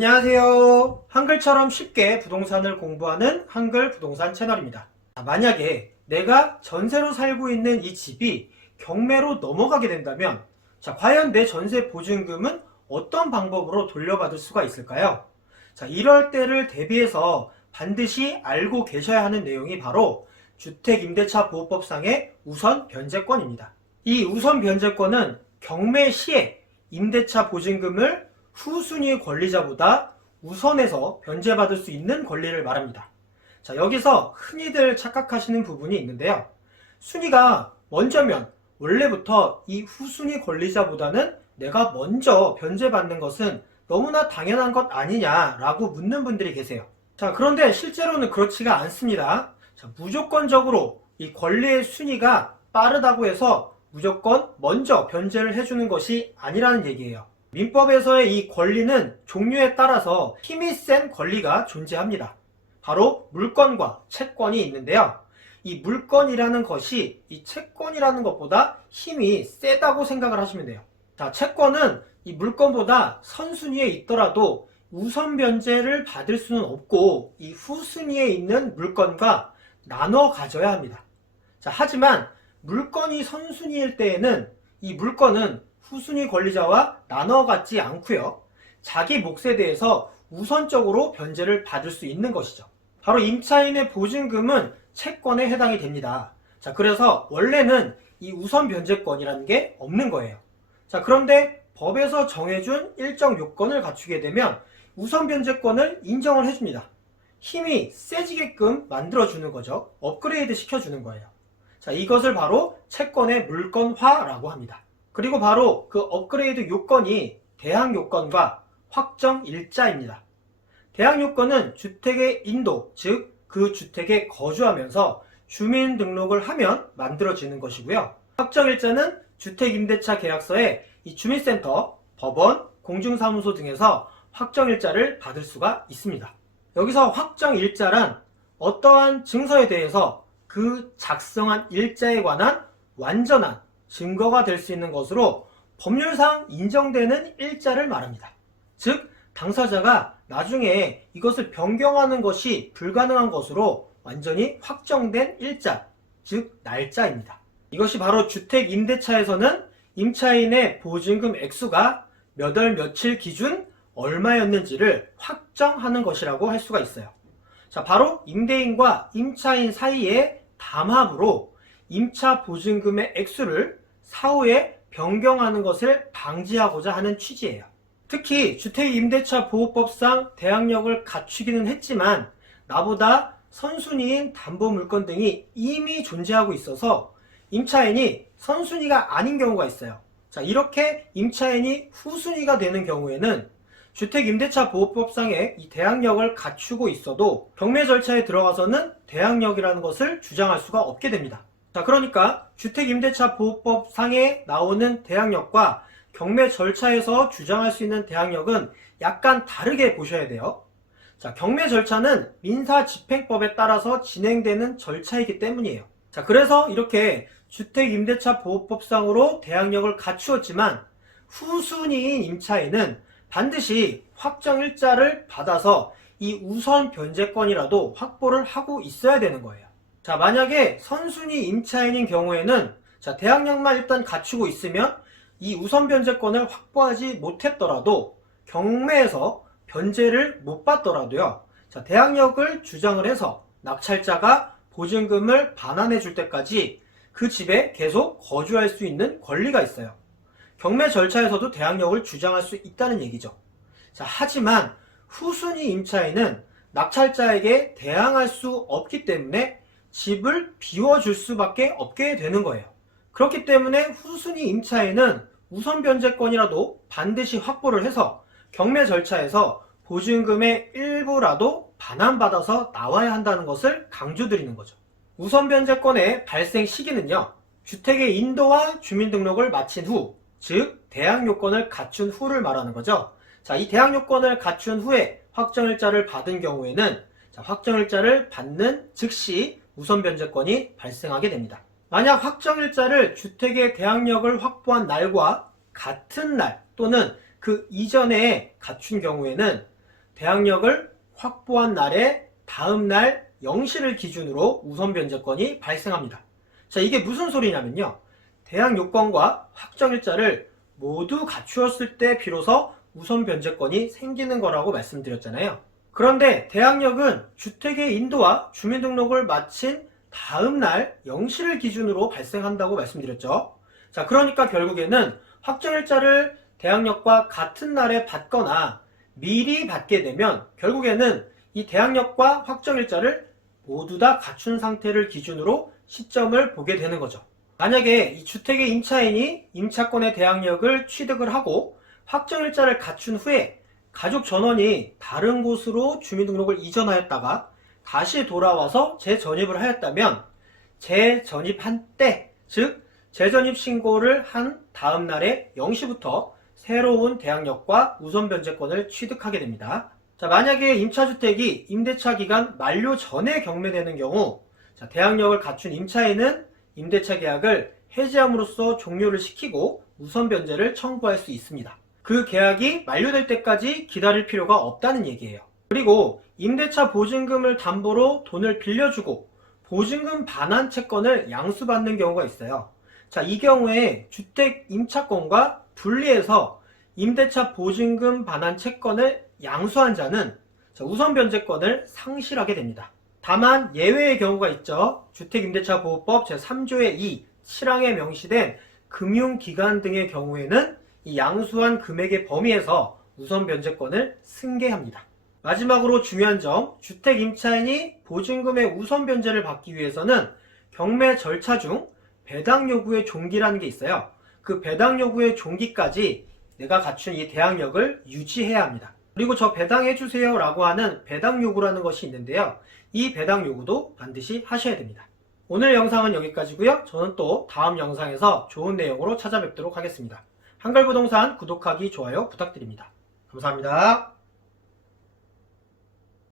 안녕하세요. 한글처럼 쉽게 부동산을 공부하는 한글 부동산 채널입니다. 만약에 내가 전세로 살고 있는 이 집이 경매로 넘어가게 된다면 과연 내 전세 보증금은 어떤 방법으로 돌려받을 수가 있을까요? 이럴 때를 대비해서 반드시 알고 계셔야 하는 내용이 바로 주택임대차보호법상의 우선 변제권입니다. 이 우선 변제권은 경매 시에 임대차 보증금을 후순위 권리자보다 우선해서 변제받을 수 있는 권리를 말합니다. 여기서 흔히들 착각하시는 부분이 있는데요. 순위가 먼저면 원래부터 이 후순위 권리자보다는 내가 먼저 변제받는 것은 너무나 당연한 것 아니냐라고 묻는 분들이 계세요. 그런데 실제로는 그렇지가 않습니다. 무조건적으로 이 권리의 순위가 빠르다고 해서 무조건 먼저 변제를 해주는 것이 아니라는 얘기예요. 민법에서의 이 권리는 종류에 따라서 힘이 센 권리가 존재합니다. 바로 물권과 채권이 있는데요. 이 물권이라는 것이 이 채권이라는 것보다 힘이 세다고 생각을 하시면 돼요. 채권은 이 물권보다 선순위에 있더라도 우선 변제를 받을 수는 없고 이 후순위에 있는 물권과 나눠 가져야 합니다. 하지만 물권이 선순위일 때에는 이 물권은 후순위 권리자와 나눠 갖지 않고요. 자기 몫에 대해서 우선적으로 변제를 받을 수 있는 것이죠. 바로 임차인의 보증금은 채권에 해당이 됩니다. 그래서 원래는 이 우선 변제권이라는 게 없는 거예요. 그런데 법에서 정해준 일정 요건을 갖추게 되면 우선 변제권을 인정을 해줍니다. 힘이 세지게끔 만들어주는 거죠. 업그레이드 시켜주는 거예요. 이것을 바로 채권의 물권화라고 합니다. 그리고 바로 그 업그레이드 요건이 대항 요건과 확정 일자입니다. 대항 요건은 주택의 인도, 즉 그 주택에 거주하면서 주민등록을 하면 만들어지는 것이고요. 확정 일자는 주택임대차 계약서에 이 주민센터, 법원, 공중사무소 등에서 확정 일자를 받을 수가 있습니다. 여기서 확정 일자란 어떠한 증서에 대해서 그 작성한 일자에 관한 완전한 증거가 될 수 있는 것으로 법률상 인정되는 일자를 말합니다. 즉 당사자가 나중에 이것을 변경하는 것이 불가능한 것으로 완전히 확정된 일자, 즉 날짜입니다. 이것이 바로 주택임대차에서는 임차인의 보증금 액수가 몇 월 며칠 기준 얼마였는지를 확정하는 것이라고 할 수가 있어요. 바로 임대인과 임차인 사이의 담합으로 임차 보증금의 액수를 사후에 변경하는 것을 방지하고자 하는 취지예요. 특히 주택임대차 보호법상 대항력을 갖추기는 했지만 나보다 선순위인 담보물권 등이 이미 존재하고 있어서 임차인이 선순위가 아닌 경우가 있어요. 이렇게 임차인이 후순위가 되는 경우에는 주택임대차 보호법상의 이 대항력을 갖추고 있어도 경매 절차에 들어가서는 대항력이라는 것을 주장할 수가 없게 됩니다. 그러니까 주택임대차 보호법상에 나오는 대항력과 경매 절차에서 주장할 수 있는 대항력은 약간 다르게 보셔야 돼요. 경매 절차는 민사집행법에 따라서 진행되는 절차이기 때문이에요. 그래서 이렇게 주택임대차 보호법상으로 대항력을 갖추었지만 후순위인 임차인은 반드시 확정일자를 받아서 이 우선 변제권이라도 확보를 하고 있어야 되는 거예요. 만약에 선순위 임차인인 경우에는 대항력만 일단 갖추고 있으면 이 우선 변제권을 확보하지 못했더라도 경매에서 변제를 못 받더라도요. 대항력을 주장을 해서 낙찰자가 보증금을 반환해 줄 때까지 그 집에 계속 거주할 수 있는 권리가 있어요. 경매 절차에서도 대항력을 주장할 수 있다는 얘기죠. 하지만 후순위 임차인은 낙찰자에게 대항할 수 없기 때문에 집을 비워줄 수밖에 없게 되는 거예요. 그렇기 때문에 후순위 임차인은 우선 변제권이라도 반드시 확보를 해서 경매 절차에서 보증금의 일부라도 반환받아서 나와야 한다는 것을 강조드리는 거죠. 우선 변제권의 발생 시기는요, 주택의 인도와 주민등록을 마친 후, 즉 대항 요건을 갖춘 후를 말하는 거죠. 이 대항 요건을 갖춘 후에 확정일자를 받은 경우에는 확정일자를 받는 즉시 우선 변제권이 발생하게 됩니다. 만약 확정일자를 주택의 대항력을 확보한 날과 같은 날 또는 그 이전에 갖춘 경우에는 대항력을 확보한 날의 다음 날 0시를 기준으로 우선 변제권이 발생합니다. 자, 이게 무슨 소리냐면요. 대항 요건과 확정일자를 모두 갖추었을 때 비로소 우선 변제권이 생기는 거라고 말씀드렸잖아요. 그런데 대항력은 주택의 인도와 주민등록을 마친 다음 날 0시를 기준으로 발생한다고 말씀드렸죠. 자, 그러니까 결국에는 확정일자를 대항력과 같은 날에 받거나 미리 받게 되면 결국에는 이 대항력과 확정일자를 모두 다 갖춘 상태를 기준으로 시점을 보게 되는 거죠. 만약에 이 주택의 임차인이 임차권의 대항력을 취득을 하고 확정일자를 갖춘 후에 가족 전원이 다른 곳으로 주민등록을 이전하였다가 다시 돌아와서 재전입을 하였다면 재전입한 때, 즉 재전입 신고를 한 다음 날의 0시부터 새로운 대항력과 우선 변제권을 취득하게 됩니다. 자, 만약에 임차주택이 임대차 기간 만료 전에 경매되는 경우 대항력을 갖춘 임차인은 임대차 계약을 해지함으로써 종료를 시키고 우선 변제를 청구할 수 있습니다. 그 계약이 만료될 때까지 기다릴 필요가 없다는 얘기예요. 그리고 임대차 보증금을 담보로 돈을 빌려주고 보증금 반환 채권을 양수받는 경우가 있어요. 자, 이 경우에 주택 임차권과 분리해서 임대차 보증금 반환 채권을 양수한 자는 우선 변제권을 상실하게 됩니다. 다만 예외의 경우가 있죠. 주택임대차보호법 제3조의 2, 7항에 명시된 금융기관 등의 경우에는 이 양수한 금액의 범위에서 우선 변제권을 승계합니다. 마지막으로 중요한 점, 주택임차인이 보증금의 우선 변제를 받기 위해서는 경매 절차 중 배당 요구의 종기라는 게 있어요. 그 배당 요구의 종기까지 내가 갖춘 이 대항력을 유지해야 합니다. 그리고 저 배당해주세요 라고 하는 배당 요구라는 것이 있는데요. 이 배당 요구도 반드시 하셔야 됩니다. 오늘 영상은 여기까지고요. 저는 또 다음 영상에서 좋은 내용으로 찾아뵙도록 하겠습니다. 한글부동산 구독하기, 좋아요 부탁드립니다. 감사합니다.